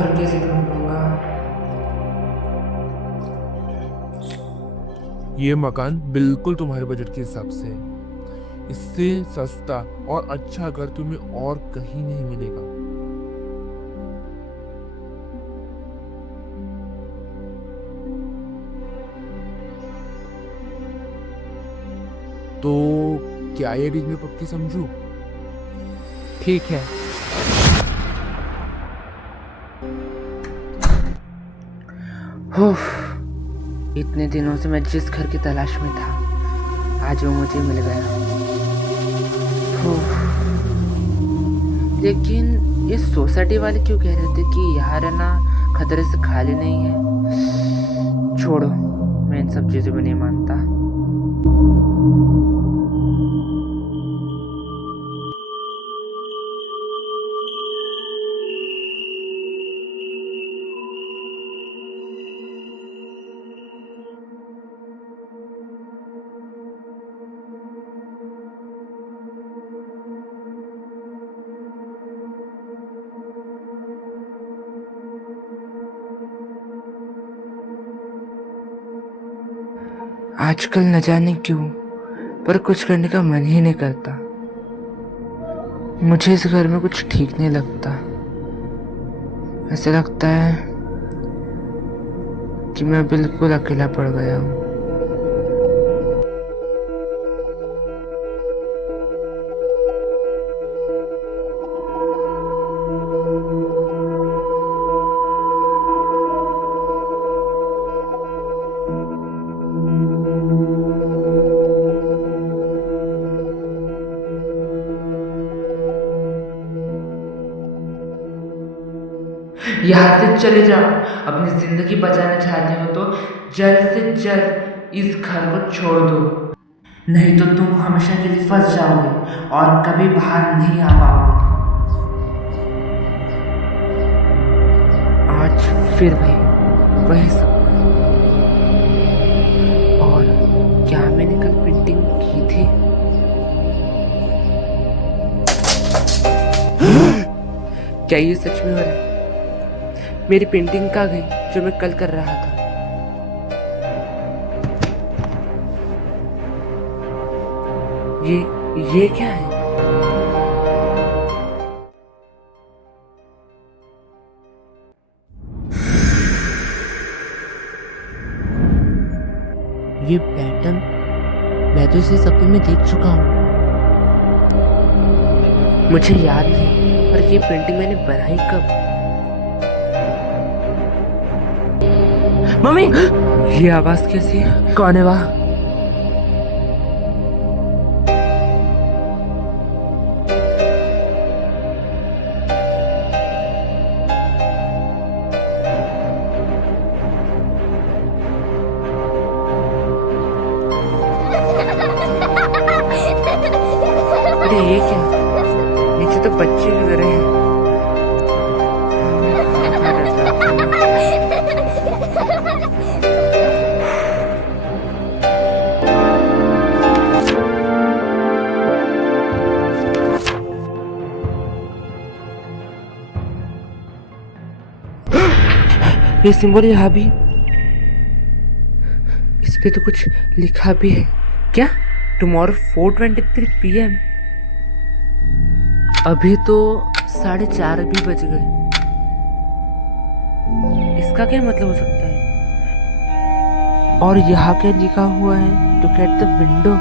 घर कैसे ढूंढूंगा? ये मकान बिल्कुल तुम्हारे बजट के हिसाब से है। इससे सस्ता और अच्छा घर तुम्हें और कहीं नहीं मिलेगा। तो क्या ये डील में पक्की समझू? ठीक है। उफ, इतने दिनों से मैं जिस घर की तलाश में था, आज वो मुझे मिल गया। उफ, लेकिन ये सोसाइटी वाले क्यों कह रहे थे कि यहाँ रहना खतरे से खाली नहीं है? छोड़ो, मैं इन सब चीजों में नहीं मानता। आजकल न जाने क्यों, पर कुछ करने का मन ही नहीं करता। मुझे इस घर में कुछ ठीक नहीं लगता। ऐसा लगता है कि मैं बिल्कुल अकेला पड़ गया हूँ। यहाँ से चले जाओ। अपनी जिंदगी बचाना चाहते हो तो जल्द से जल्द इस घर को छोड़ दो, नहीं तो तुम हमेशा के लिए फंस जाओगे और कभी बाहर नहीं आ पाओगे। आज फिर वही सपना। और क्या मैंने कल पेंटिंग की थी? क्या ये सच में हो रहा है? मेरी पेंटिंग कहाँ गई जो मैं कल कर रहा था? ये क्या है? ये पैटर्न मैं तो इसे सपने में देख चुका हूँ। मुझे याद नहीं, पर ये पेंटिंग मैंने बनाई कब? मम्मी, ये आवाज कैसी है? कौन है वहाँ? अरे ये क्या? नीचे तो बच्चे गिर रहे हैं। ये सिंबल यहाँ भी, इस पे तो कुछ लिखा भी है। क्या? Tomorrow 4:23 PM? अभी तो 4:30 भी बज गए। इसका क्या मतलब हो सकता है? और यहाँ क्या लिखा हुआ है? Look at the window.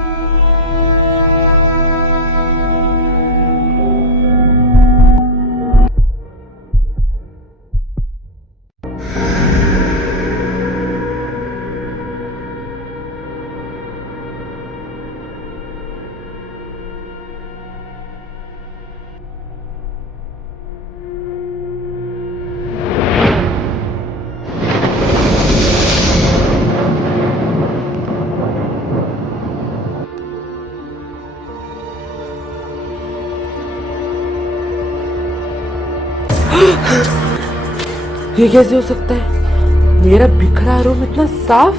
ये कैसे हो सकता है? मेरा बिखरा रूम इतना साफ?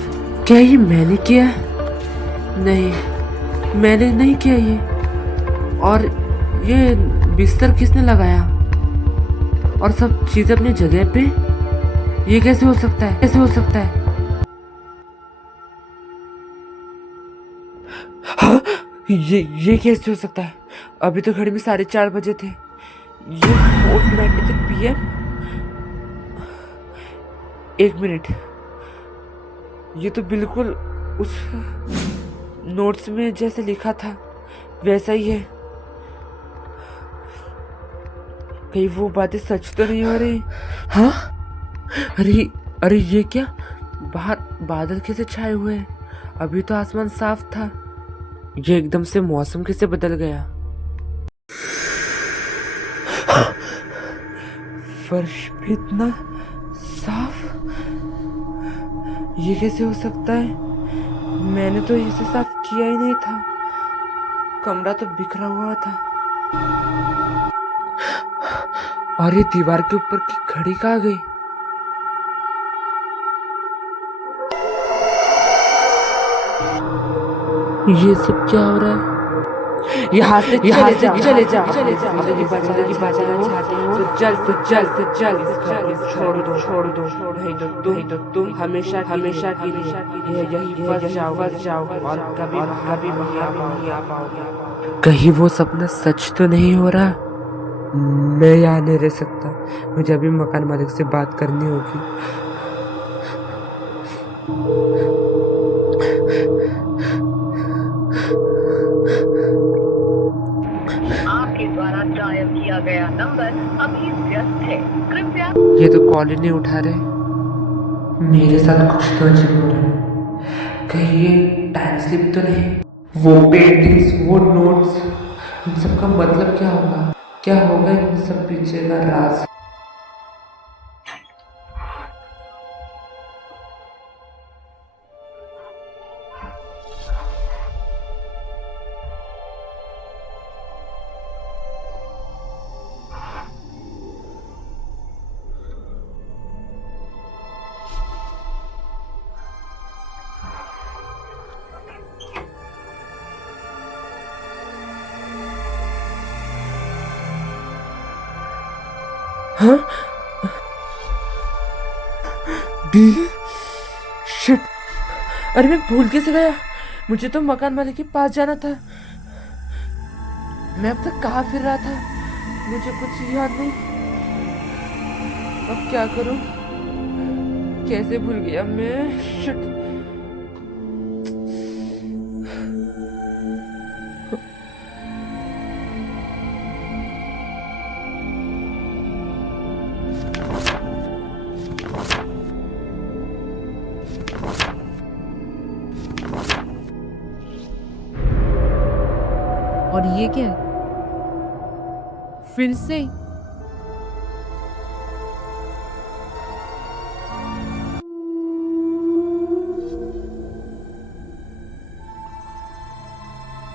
क्या ये मैंने किया है? नहीं, मैंने नहीं किया ये। और ये बिस्तर किसने लगाया? और सब चीजें अपनी जगह पे। ये कैसे हो सकता है? कैसे हो सकता है? हाँ? ये कैसे हो सकता है? अभी तो घड़ी में 4:30 बजे थे। ये 4:23 PM। एक मिनट, ये तो बिल्कुल उस नोट्स में जैसे लिखा था वैसा ही है। कहीं वो बातें सच तो नहीं हो रही? हाँ? अरे अरे, ये क्या? बाहर बादल कैसे छाए हुए हैं? अभी तो आसमान साफ था। ये एकदम से मौसम कैसे बदल गया? फर्श भी इतना साफ? ये कैसे हो सकता है? मैंने तो इसे साफ किया ही नहीं था। कमरा तो बिखरा हुआ था। और ये दीवार के ऊपर की घड़ी कहाँ गई? ये सब क्या हो रहा है? यहाँ से चले जा। जिंदगी बचाना चाहते हो तो जल्द इस घर को छोड़ दो। नहीं तो तुम हमेशा के लिए यही फंस जाओ और कभी नहीं आ पाओगे। कहीं वो सपना सच तो नहीं हो रहा? मैं यहाँ नहीं रह सकता। मुझे अभी मकान मालिक से बात करनी होगी। आपके द्वारा डायल किया गया नंबर अभी व्यस्त है, कृपया। ये तो कॉल ही नहीं उठा रहे। मेरे साथ कुछ तो अजीब हो रहा है। कहीं ये टाइम स्लिप तो नहीं? वो पेंटिंग्स, वो नोट्स, इन सब का मतलब क्या होगा? क्या होगा इन सब पीछे का राज? हाँ? Be shit! अरे मैं भूल कैसे गया? मुझे तो मकान मालिक के पास जाना था। मैं अब तक कहाँ फिर रहा था? मुझे कुछ याद नहीं। अब क्या करूं? कैसे भूल गया मैं? शिट! और ये क्या है? फिर से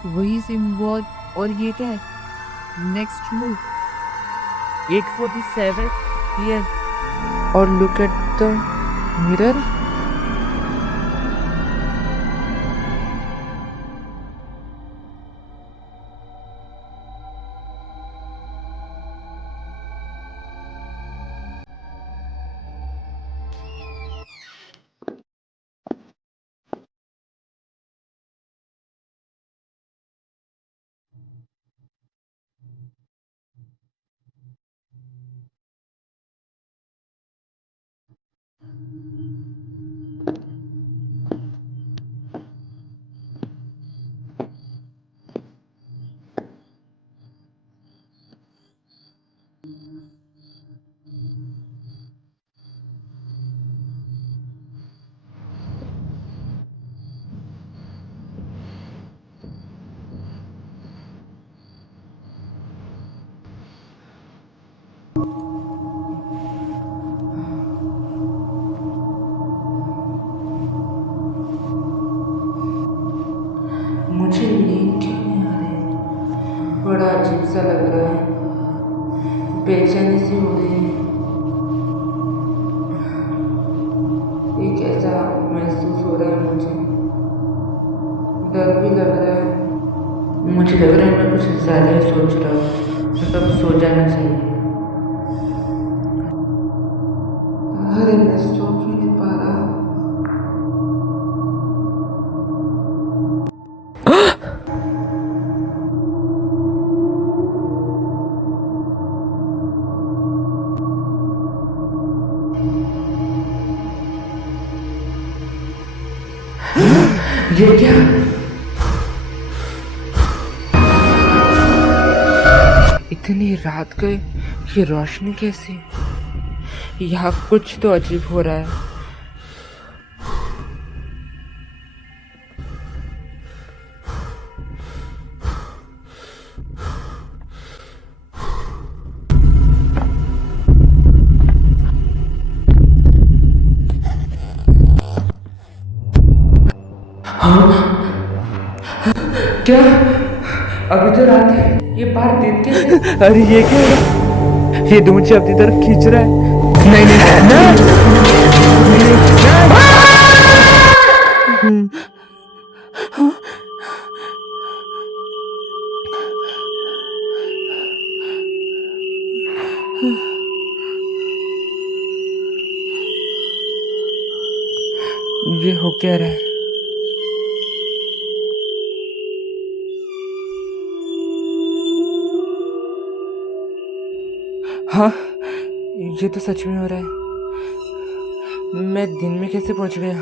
वही सिंबल। और ये क्या है? Next move 8:47 PM। और लुक एट द मिरर। मुझे नींद क्यों नहीं आ रही? बड़ा अजीब सा लग रहा है। बेचैनी सी हो रही है। ये कैसा महसूस हो रहा है मुझे? डर भी लग रहा है। मुझे लग रहा है मैं कुछ ज़्यादा ही सोच रहा हूँ। मतलब सो जाना चाहिए। अरे मैं सो ही नहीं पा रहा। ये क्या? इतनी रात को ये रोशनी कैसी? यहाँ कुछ तो अजीब हो रहा है। क्या? अभी तो रात है, ये बाहर दिन कैसे? अरे ये क्या है? ये दो मुझे अपनी तरफ खींच रहा है। नहीं नहीं ना। ये हो क्या रहा है? हाँ, ये तो सच में हो रहा है। मैं दिन में कैसे पहुंच गया?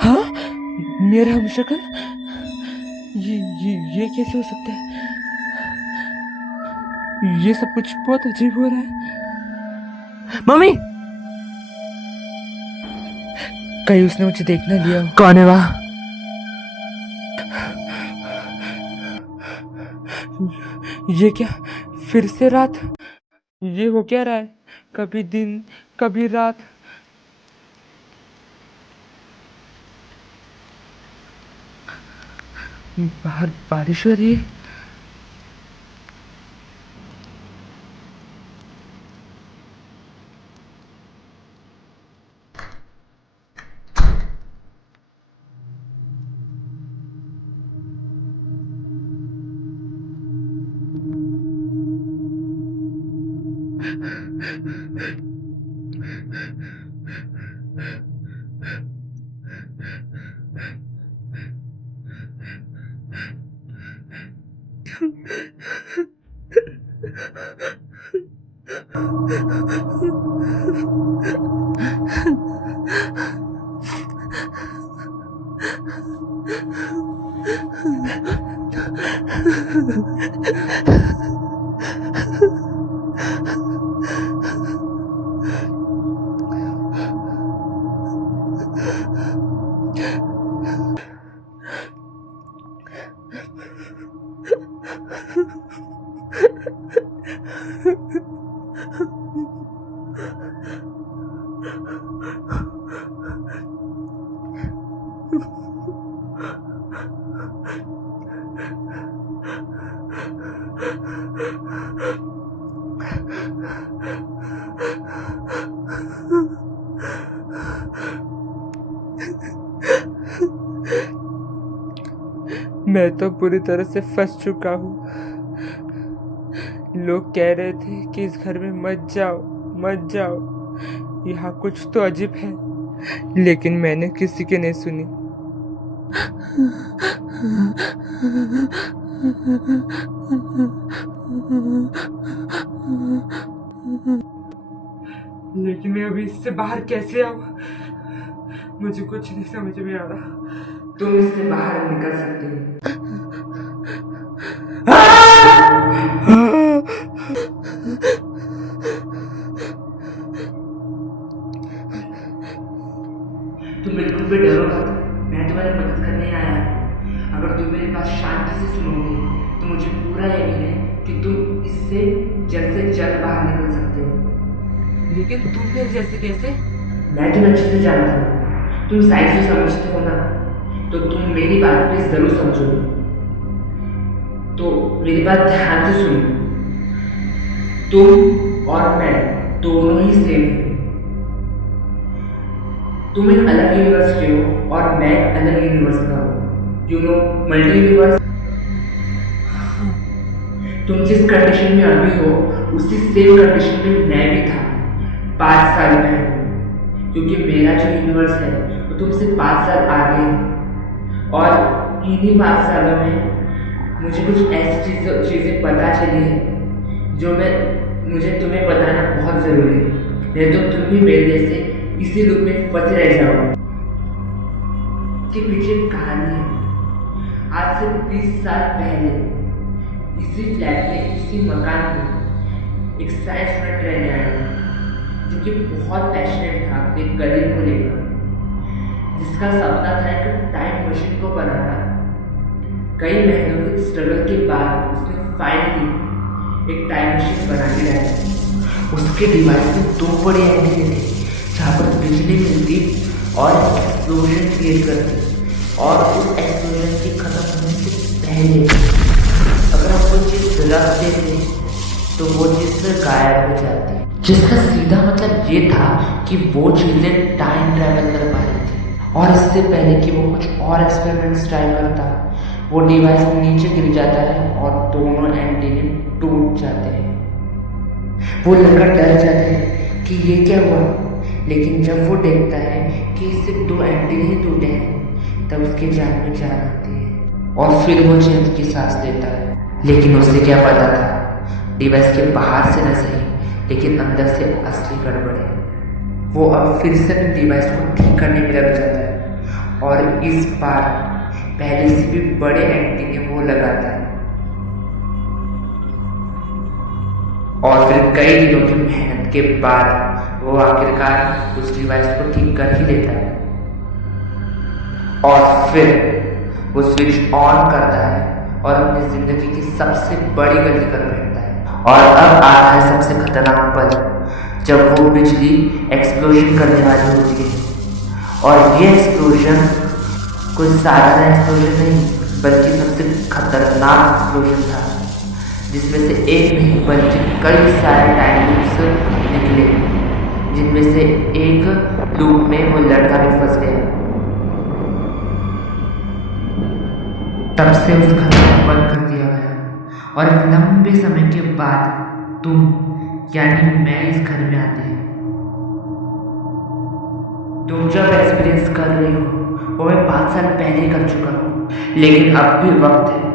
हाँ, मेरा हमशक्ल? ये कैसे हो सकता है? ये सब कुछ बहुत अजीब हो रहा है। मम्मी, कहीं उसने मुझे देख ना लिया? कौन है वहाँ? ये क्या? फिर से रात? ये हो क्या रहा है? कभी दिन, कभी रात। बाहर बारिश हो रही है। मैं तो पूरी तरह से फंस चुका हूँ। लोग कह रहे थे कि इस घर में मत जाओ, मत जाओ, यहाँ कुछ तो अजीब है, लेकिन मैंने किसी की नहीं सुनी। लेकिन मैं अभी इससे बाहर कैसे आऊँ? मुझे कुछ नहीं समझ में आ रहा। तुम इससे बाहर निकल सकते हो। तुम बिल्कुल भी डरो मत, मैं तुम्हारी मदद करने आया हूँ। अगर तुम मेरी बात शांति से सुनोगे तो मुझे पूरा यकीन है कि तुम इससे जल्द से जल्द बाहर निकल सकते हो। लेकिन तुम मेरे जैसे कैसे? मैं तुम्हें अच्छे से जानता हूँ। तुम साइंस से समझते हो ना, तो तुम मेरी बात पे जरूर समझोगे। तो मेरी बात ध्यान से सुनो। तुम और मैं दोनों ही सेम हैं। तुम एक अलग यूनिवर्स के हो और मैं एक अलग यूनिवर्स का हूँ। You know, multi universe. तुम जिस कंडीशन में अभी हो उसी सेम कंडीशन में मैं भी था 5 साल पहले, क्योंकि मेरा जो यूनिवर्स है वो तुमसे 5 साल आगे है। और इन्हीं 5 सालों में मुझे कुछ ऐसी चीज़ें पता चली हैं जो मुझे तुम्हें बताना बहुत ज़रूरी है, नहीं तो तुम भी मेरे जैसे इसी लूप में फंसे रह जाओगे। के पीछे एक कहानी है। आज से 20 साल पहले इसी फ्लैट में, इसी मकान में एक साइंस स्टूडेंट रहने आया था, जो कि बहुत पैशनेट था अपने करियर को लेकर, जिसका सपना था एक टाइम मशीन को बनाना। कई महीनों के स्ट्रगल के बाद उसने फाइनली एक टाइम मशीन बना के लाया। उसके डिवाइस में 2 बड़े एंटीने थे जहाँ पर बिजली मिलती और एक्सप्लोजन क्रिएट करती, और उस एक्सप्लोजन के खत्म होने से पहले अगर हम कोई चीज़ रख देते तो वो चीज़ गायब हो जाती, जिसका सीधा मतलब ये था कि वो चीज़ें टाइम ट्रैवल कर पा रही थी। और इससे पहले कि वो कुछ और एक्सपेरिमेंट्स ट्राई करता, वो डिवाइस नीचे गिर जाता है और दोनों एंटीने टूट जाते हैं। वो लड़का डर जाता है कि ये क्या हुआ, लेकिन जब वो देखता है कि सिर्फ 2 एंटीने ही टूटे हैं, तब उसकी जान में जान आती है और फिर वो चैन की सांस लेता है। लेकिन उसे क्या पता था, डिवाइस के बाहर से न सही लेकिन अंदर से असली गड़बड़ है। वो अब फिर से अपने डिवाइस को ठीक करने में लग जाता है और इस बार पहले से भी बड़े एंटीने वो लगाता है। और फिर कई दिनों की मेहनत के बाद वो आखिरकार उस डिवाइस को ठीक कर ही लेता है और फिर वो स्विच ऑन करता है और अपनी जिंदगी की सबसे बड़ी गलती कर बैठता है। और अब आता है सबसे खतरनाक पल, जब वो बिजली एक्सप्लोजन करने वाली होती है। और ये एक्सप्लोजन कोई साधारण एक्सप्लोजन नहीं, बल्कि सबसे खतरनाक एक्सप्लोजन था, जिसमें से एक नहीं बल्कि कई सारे टाइम लूप्स निकले, जिनमें से एक लूप में वो लड़का भी फंस गया। तब से उस घर को बंद कर दिया गया और एक लंबे समय के बाद तुम यानी मैं इस घर में आते हैं। तुम जब एक्सपीरियंस कर रहे हो वो मैं 5 साल पहले कर चुका हूँ, लेकिन अब भी वक्त है।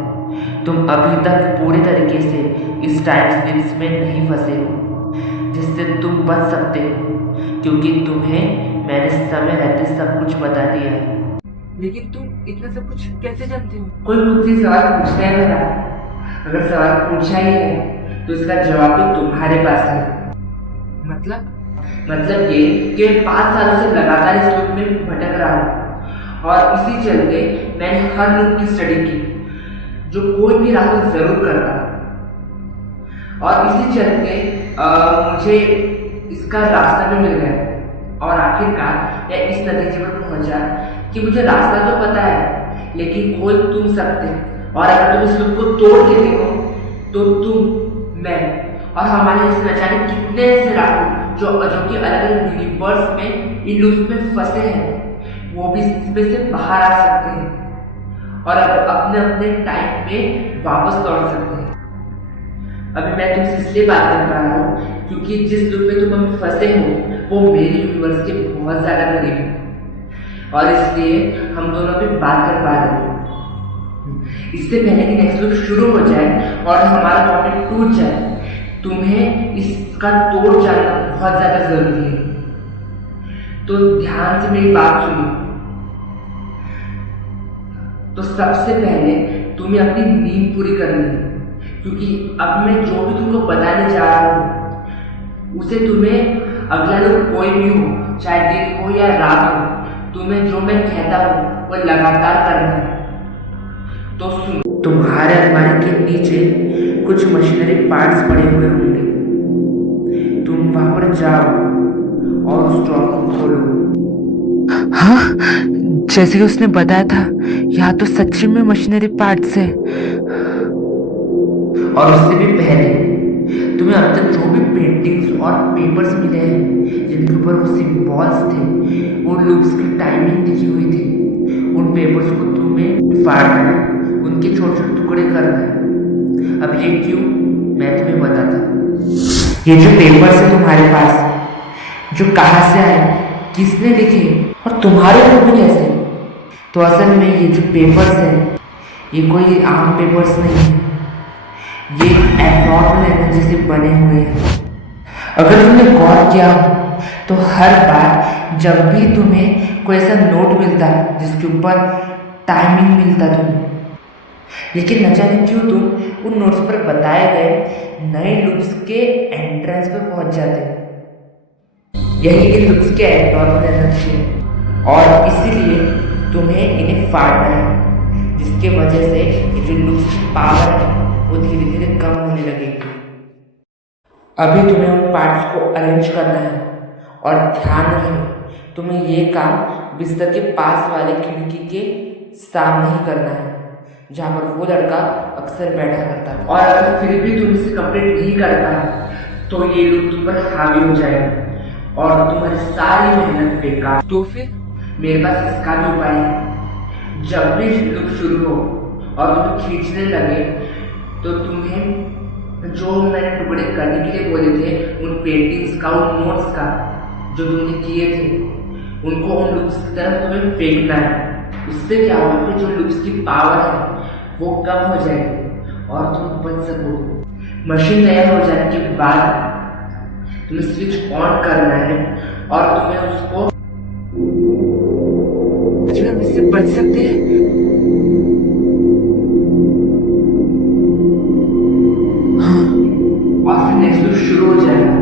तुम अभी तक पूरे तरीके से इस टाइम स्लिप्स में नहीं फंसे हो, जिससे तुम बच सकते हो, क्योंकि तुम्हें मैंने समय रहते सब कुछ बता दिया है। लेकिन तुम इतना सब कुछ कैसे जानते हो? कोई मुझसे सवाल पूछता है मेरा, अगर सवाल पूछा ही है तो इसका जवाब तो तुम्हारे पास है। मतलब ये कि मैं 5 सालों से लगातार इस लूप में भटक रहा हूँ और इसी चलते मैंने हर लूप की स्टडी की जो कोई भी राहुल जरूर करता, और इसी चलते मुझे इसका रास्ता भी मिल गया और आखिरकार मैं इस नतीजे पर पहुंचा कि मुझे रास्ता तो पता है लेकिन खोल तुम सकते, और अगर तुम इस लूप को तोड़ देते हो तो तुम, मैं और हमारे जैसे न जाने कितने ऐसे राहुल जो कि अलग अलग यूनिवर्स में इन लूप में फंसे हैं, वो भी इसमें से बाहर आ सकते हैं और अब अपने अपने टाइम में वापस लौट सकते हैं। अभी मैं तुमसे इसलिए बात कर पा रहा हूँ क्योंकि जिस लूप में तुम अभी फंसे हो वो मेरे यूनिवर्स के बहुत ज़्यादा करीब है, और इसलिए हम दोनों भी बात कर पा रहे हैं। इससे पहले कि नेक्स्ट लूप शुरू हो जाए और हमारा टॉपिक टूट जाए, तुम्हें इसका तोड़ जानना बहुत ज़्यादा ज़रूरी है। तो ध्यान से मेरी बात सुनो। तो सबसे पहले तुम्हें अपनी नींद पूरी करनी है, क्योंकि अब मैं जो भी तुमको बताने जा रहा हूँ उसे तुम्हें अगला लोग कोई भी हो, चाहे दिन हो या रात हो, तुम्हें जो मैं कहता हूँ वो लगातार करना है। तो सुनो, तुम्हारे अलमारी के नीचे कुछ मशीनरी पार्ट्स पड़े हुए होंगे। तुम वहां पर जाओ और उस ड्रॉर को खोलो। हाँ, जैसे कि उसने बताया था, यहाँ तो सच्ची में मशीनरी पार्ट्स है। और उससे भी पहले तुम्हें अब तक जो भी पेंटिंग्स और पेपर्स मिले हैं जिनके ऊपर वो सिंबल्स थे, वो लूप्स की टाइमिंग लिखी हुई थी, उन पेपर्स को तुम्हें फाड़ना है, उनके छोटे छोटे टुकड़े करना है। अब ये क्यों? मैं तुम्हें बताता हूँ। ये जो पेपर्स है तुम्हारे पास, जो कहाँ से आए, किसने लिखे और तुम्हारे रूप में कैसे? तो असल में ये जो पेपर्स हैं, ये कोई आम पेपर्स नहीं है, ये एबनॉर्मल एनर्जी से बने हुए हैं। अगर तुमने गौर किया हो तो हर बार जब भी तुम्हें कोई ऐसा नोट मिलता है जिसके ऊपर टाइमिंग मिलता तुम्हें, लेकिन न जाने क्यों तुम उन नोट्स पर बताए गए नए लूप्स के एंट्रेंस पर पहुंच जाते हो। यही इन लूप्स के एबनॉर्मल एनर्जी है और इसीलिए तुम्हें इन्हें फाड़ना है, जिसके वजह से ये जो लूप्स की पावर है वो धीरे धीरे कम होने लगेगी। अभी तुम्हें उन पार्ट्स को अरेंज करना है और ध्यान रहे तुम्हें ये काम बिस्तर के पास वाले खिड़की के सामने ही करना है, जहाँ पर वो लड़का अक्सर बैठा करता है। और अगर फिर भी तुम इसे कंप्लीट नहीं कर पाए तो ये लूप तुम पर हावी हो जाएगा और तुम्हारी सारी मेहनत बेकार। तो फिर मेरे पास इसका भी उपाय है। जब भी लूप शुरू हो और तुम्हें खींचने लगे तो तुम्हें जो मैंने टुकड़े करने के लिए बोले थे, उन पेंटिंग्स का, उन नोट्स का जो तुमने किए थे, उनको उन लूप्स की तरफ तुम्हें फेंकना है। उससे क्या होगा कि जो लूप्स की पावर है वो कम हो जाएगी और तुम बच सकोगे। मशीन तैयार हो जाने के बाद तुम्हें स्विच ऑन करना है और तुम्हें उसको हम इससे बच सकते हैं। हाँ, और फिर नेक्स्ट लूप शुरू हो जाएगा।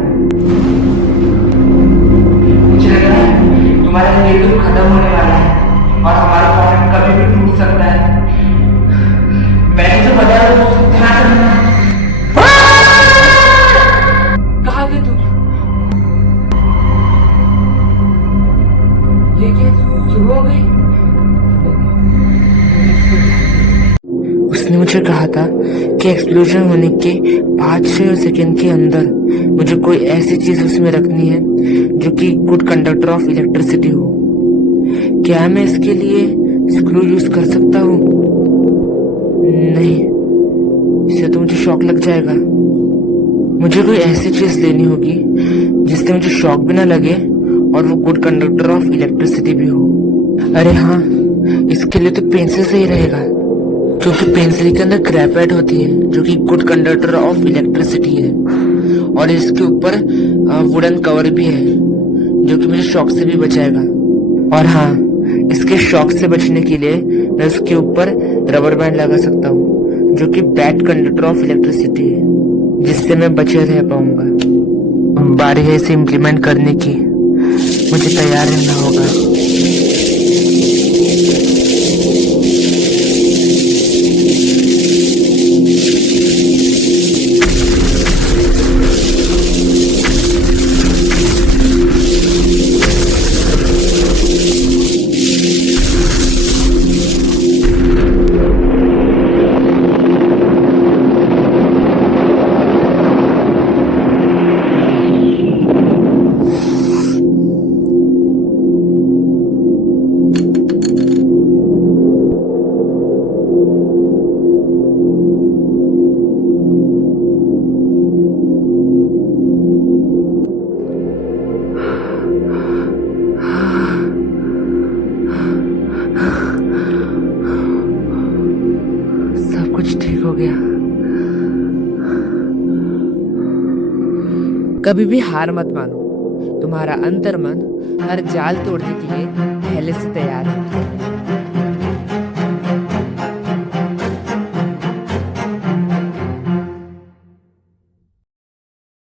मुझे लग रहा है तुम्हारा ये लूप खत्म होने वाला है और हमारा कॉन्ट्रैक्ट कभी भी टूट सकता है। मैंने जो बताया वो उसको ध्यान रखना। कहाँ गए तुम? ये क्या शुरू हो गई? उसने मुझे कहा था कि एक्सप्लोजन होने के 5-6 सेकंड के अंदर मुझे कोई ऐसी चीज उसमें रखनी है जो कि गुड कंडक्टर ऑफ इलेक्ट्रिसिटी हो। क्या मैं इसके लिए स्क्रू यूज कर सकता हूँ? नहीं, इससे तो मुझे शॉक लग जाएगा। मुझे कोई ऐसी चीज लेनी होगी जिससे मुझे शॉक भी ना लगे और वो गुड कंडक्टर ऑफ इलेक्ट्रिसिटी भी हो। अरे हाँ, इसके लिए तो पेंसिल सही रहेगा, क्योंकि पेंसिल के अंदर ग्रेफाइट होती है जो कि गुड कंडक्टर ऑफ इलेक्ट्रिसिटी है और इसके ऊपर वुडन कवर भी है जो कि मुझे शॉक से भी बचाएगा। और हाँ, इसके शॉक से बचने के लिए मैं उसके ऊपर रबर बैंड लगा सकता हूँ जो कि बैड कंडक्टर ऑफ इलेक्ट्रिसिटी है, जिससे मैं बचे रह पाऊंगा। बारी है इसे इम्प्लीमेंट करने की, मुझे तैयार रहना होगा। कुछ ठीक हो गया। कभी भी हार मत मानो, तुम्हारा अंतर्मन हर जाल तोड़ने के लिए पहले से तैयार है।